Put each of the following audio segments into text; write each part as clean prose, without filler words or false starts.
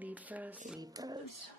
Libras, Libras.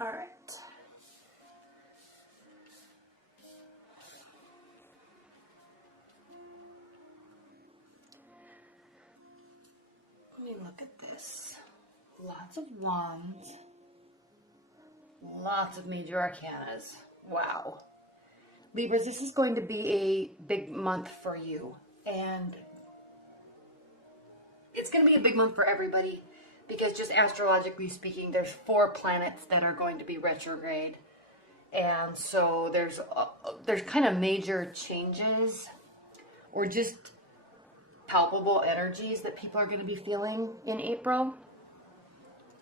All right. Let me look at this. Lots of wands. Lots of major arcanas. Wow. Libras, this is going to be a big month for you. And it's going to be a big month for everybody. Because just astrologically speaking, there's 4 planets that are going to be retrograde. And so there's kind of major changes or just palpable energies that people are going to be feeling in April.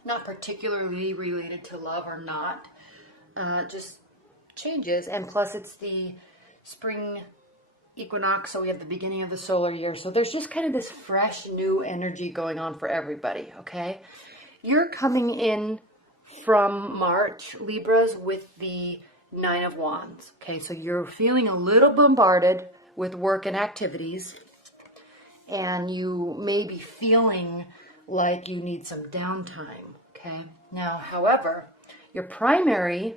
Not particularly related to love or not. Just changes. And plus it's the spring equinox, so we have the beginning of the solar year. So there's just kind of this fresh new energy going on for everybody, okay? You're coming in from March, Libras, with the 9 of Wands, okay? So you're feeling a little bombarded with work and activities, and you may be feeling like you need some downtime, okay? Now, however, your primary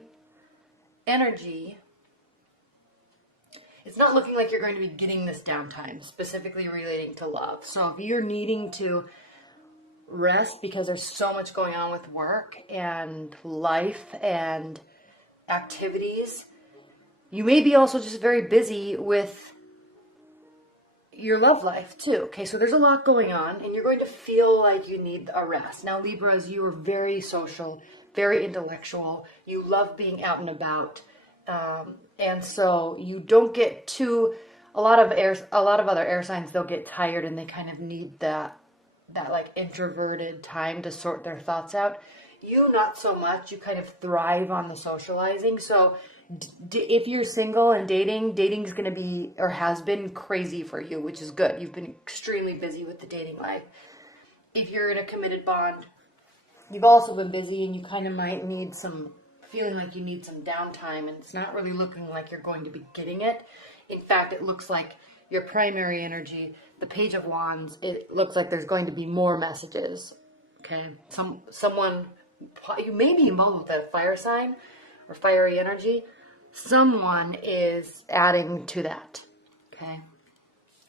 energy, it's not looking like you're going to be getting this downtime, specifically relating to love. So if you're needing to rest because there's so much going on with work and life and activities, you may be also just very busy with your love life too. Okay, so there's a lot going on and you're going to feel like you need a rest. Now, Libras, you are very social, very intellectual. You love being out and about. And so you don't get too, a lot of other air signs, they'll get tired and they kind of need that like introverted time to sort their thoughts out. You, not so much. You kind of thrive on the socializing. So if you're single and dating's going to be, or has been, crazy for you, which is good. You've been extremely busy with the dating life. If you're in a committed bond, you've also been busy and you kind of might need feeling like you need some downtime, and it's not really looking like you're going to be getting it. In fact, it looks like your primary energy, the Page of Wands, it looks like there's going to be more messages, okay? Someone, you may be involved with a fire sign or fiery energy. Someone is adding to that, okay?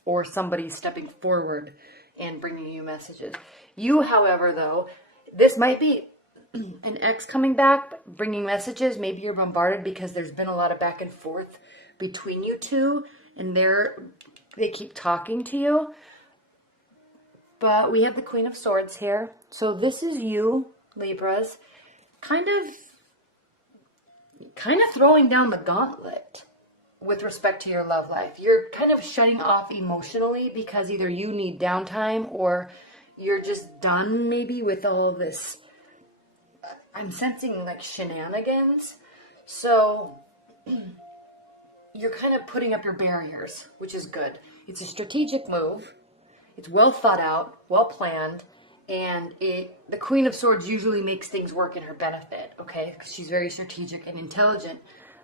Or somebody stepping forward and bringing you messages. You, however, though, this might be an ex coming back, bringing messages. Maybe you're bombarded because there's been a lot of back and forth between you two, and they keep talking to you. But we have the Queen of Swords here. So this is you, Libras, kind of throwing down the gauntlet with respect to your love life. You're kind of shutting off emotionally because either you need downtime or you're just done maybe with all this, I'm sensing like shenanigans. So you're kind of putting up your barriers, which is good. It's a strategic move. It's well thought out, well planned, and the Queen of Swords usually makes things work in her benefit, okay? Because she's very strategic and intelligent,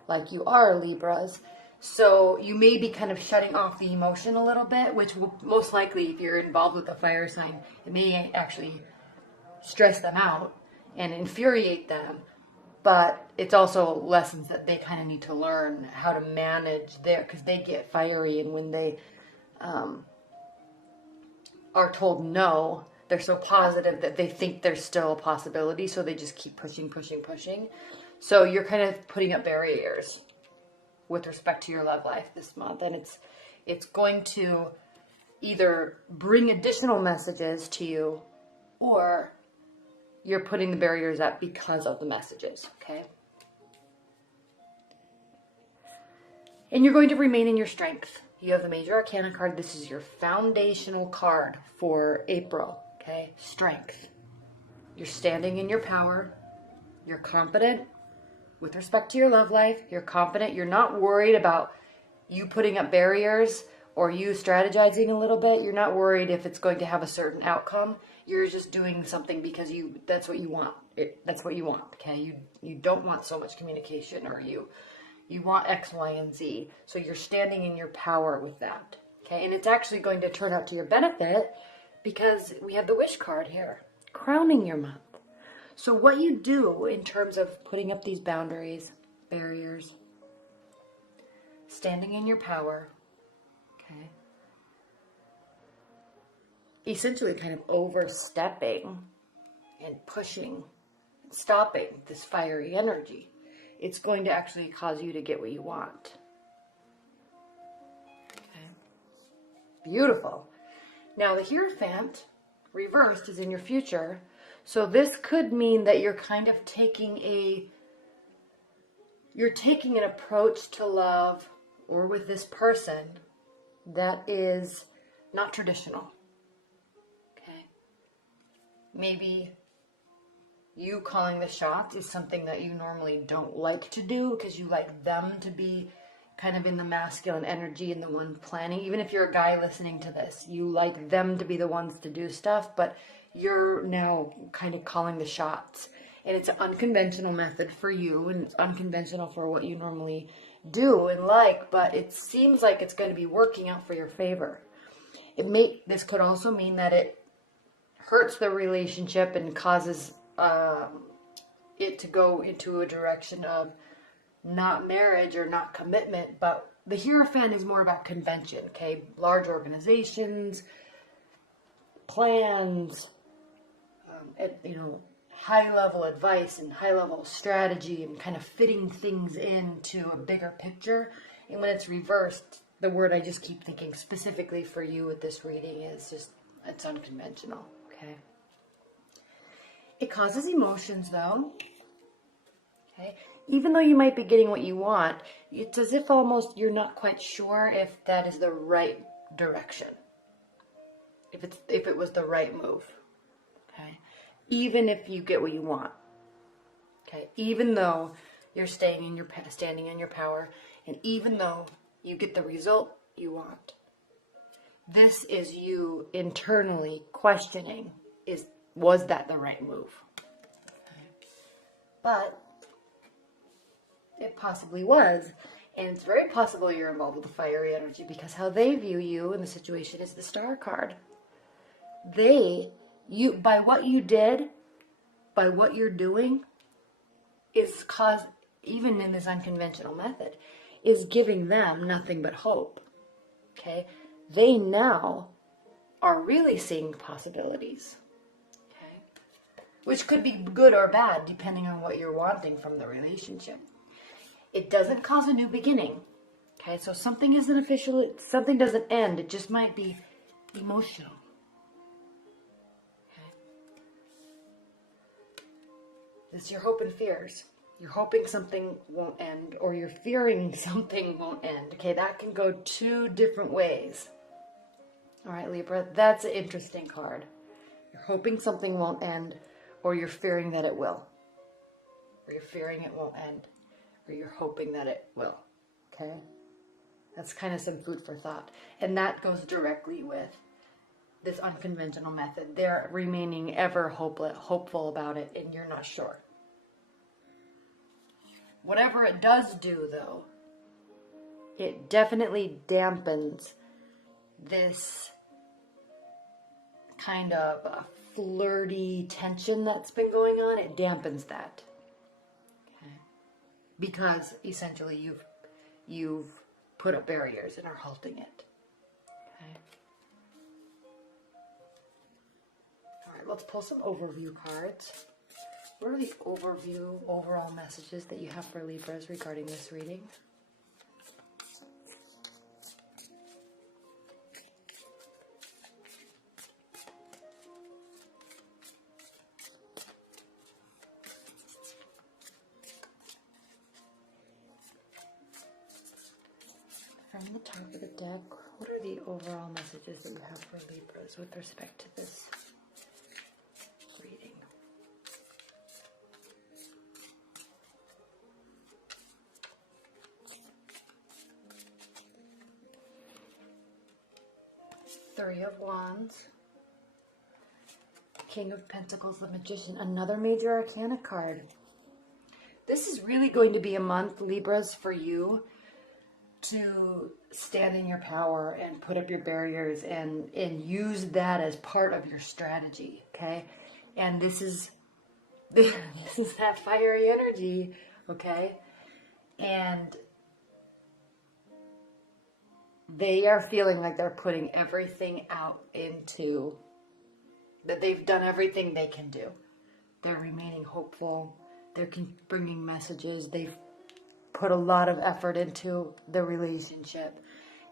like you are, Libras. So you may be kind of shutting off the emotion a little bit, which will most likely, if you're involved with a fire sign, it may actually stress them out and infuriate them. But it's also lessons that they kind of need to learn how to manage because they get fiery, and when they are told no, they're so positive that they think there's still a possibility, so they just keep pushing. So you're kind of putting up barriers with respect to your love life this month, and it's going to either bring additional messages to you, or you're putting the barriers up because of the messages, okay? And you're going to remain in your strength. You have the Major Arcana card. This is your foundational card for April, okay? Strength. You're standing in your power. You're confident with respect to your love life. You're confident. You're not worried about you putting up barriers or you strategizing a little bit. You're not worried if it's going to have a certain outcome. You're just doing something because that's what you want. That's what you want, okay? You don't want so much communication, or you want X, Y, and Z. So you're standing in your power with that, okay? And it's actually going to turn out to your benefit because we have the Wish card here, crowning your month. So what you do in terms of putting up these boundaries, barriers, standing in your power, okay? Essentially kind of overstepping and pushing, and stopping this fiery energy. It's going to actually cause you to get what you want. Okay. Beautiful. Now the Hierophant reversed is in your future. So this could mean that you're kind of taking an approach to love or with this person that is not traditional. Okay. Maybe you calling the shots is something that you normally don't like to do because you like them to be kind of in the masculine energy and the one planning. Even if you're a guy listening to this, you like them to be the ones to do stuff, but you're now kind of calling the shots. And it's an unconventional method for you, and it's unconventional for what you normally do and like, but it seems like it's going to be working out for your favor. This could also mean that it hurts the relationship and causes it to go into a direction of not marriage or not commitment, but the Hierophant is more about convention, okay? Large organizations, plans, high-level advice and high-level strategy and kind of fitting things into a bigger picture. And when it's reversed, the word I just keep thinking specifically for you with this reading is just, it's unconventional, okay? It causes emotions, though, okay? Even though you might be getting what you want, it's as if almost you're not quite sure if that is the right direction. If it was the right move, okay? Even if you get what you want, okay? Even though you're standing in your power, and even though you get the result you want, this is you internally questioning, was that the right move? Okay. But it possibly was, and it's very possible you're involved with the fiery energy because how they view you in the situation is the Star card. By what you did, by what you're doing, even in this unconventional method, is giving them nothing but hope. Okay? They now are really seeing possibilities. Okay? Which could be good or bad depending on what you're wanting from the relationship. It doesn't cause a new beginning. Okay? So something isn't official, something doesn't end, it just might be emotional. This is your hope and fears. You're hoping something won't end, or you're fearing something won't end. Okay, that can go two different ways. All right, Libra, that's an interesting card. You're hoping something won't end, or you're fearing that it will. Or you're fearing it won't end, or you're hoping that it will. Okay? That's kind of some food for thought. And that goes directly with this unconventional method. They're remaining ever hopeful about it, and you're not sure. Whatever it does do, though, it definitely dampens this kind of flirty tension that's been going on. It dampens that. Okay? Because essentially you've put up barriers and are halting it. Okay? Alright, let's pull some overview cards. What are the overall messages that you have for Libras regarding this reading? the top of the deck, what are the overall messages that you have for Libras with respect to this reading? Three of Wands, King of Pentacles, the Magician, another major arcana card. This is really going to be a month, Libras, for you to stand in your power and put up your barriers and use that as part of your strategy, okay? And this is that fiery energy, okay? And they are feeling like they're putting everything out into, that they've done everything they can do. They're remaining hopeful. They're bringing messages. They've put a lot of effort into the relationship,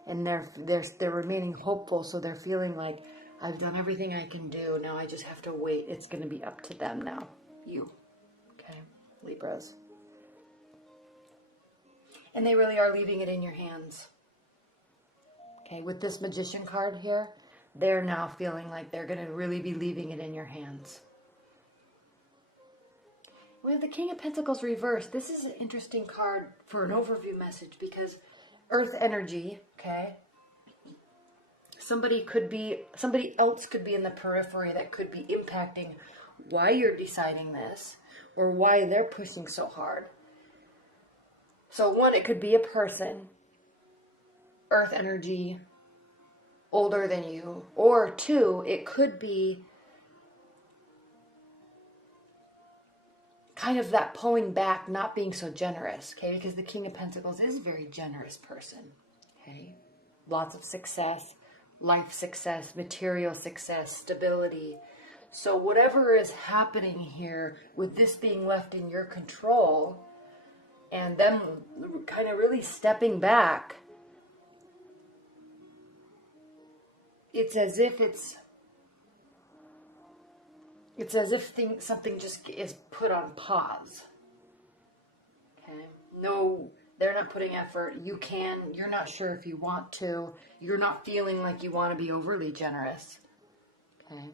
and they're remaining hopeful. So they're feeling like, I've done everything I can do. Now I just have to wait. It's going to be up to them now. You, okay, Libras. And they really are leaving it in your hands. Okay, with this Magician card here, they're now feeling like they're going to really be leaving it in your hands. We have the King of Pentacles reversed. This is an interesting card for an overview message because Earth energy, okay? Somebody else could be in the periphery that could be impacting why you're deciding this or why they're pushing so hard. So one, it could be a person, Earth energy, older than you, or two, it could be kind of that pulling back, not being so generous, okay? Because the King of Pentacles is a very generous person, okay? Lots of success, life success, material success, stability. So whatever is happening here with this being left in your control and them kind of really stepping back, it's as if something just is put on pause. Okay? No, they're not putting effort. You're not sure if you want to. You're not feeling like you want to be overly generous. Okay?